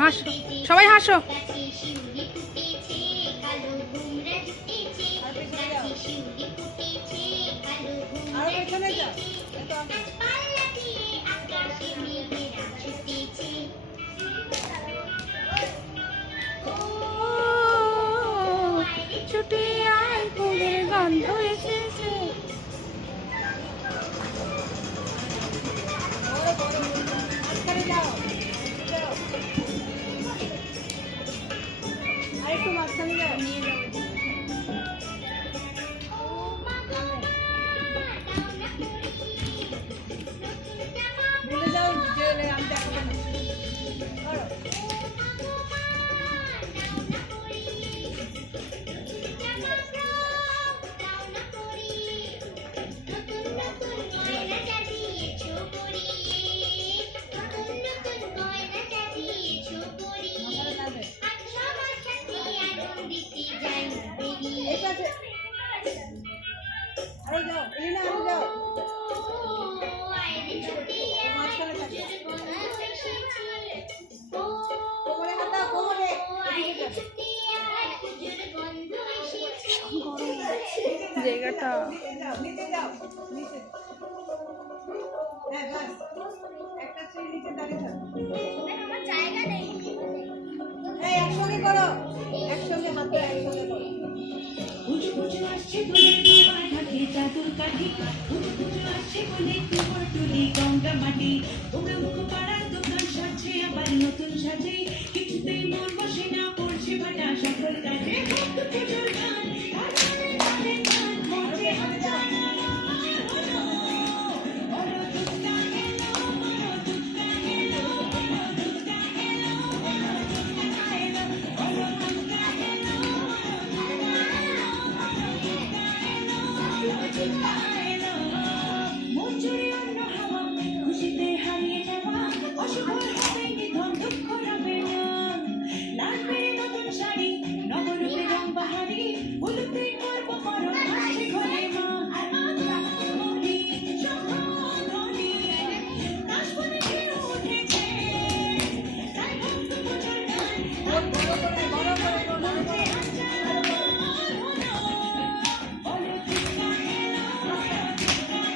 হাসো, সবাই হাসো। ছুটে আয় ফুলের গন্ধ এসেছে। আরেকটু মাঝখানে যাও, নিয়ে যাও। ভুলে যাও যে আমি দেখাবো না। করো। আরো যাও, এলিনা আরো যাও। মাঝখানে থাকো। কোমরে হাত দাও, কোমরে। জায়গাটা নিচে যাও, নিচে। হ্যাঁ বাস, একটা সিঁড়ি নিচে দাঁড়িয়ে থাকো। আমার জায়গা নেই। এই একসঙ্গে করো, একসঙ্গে হাত দাও, একসঙ্গে করো। পুজো পুজো আসছে বলে তোমার হাতে চাদর কাঠি, পুজো পুজো আসছে বলে তোমার টুলি গঙ্গা মাটি, তোমরা মুখ পাড়ার দোকান সাজছে আবার নতুন সাজে, কিছুতেই মন বসে না পড়ছে ভাটা সকল কাজে, পুজোর গান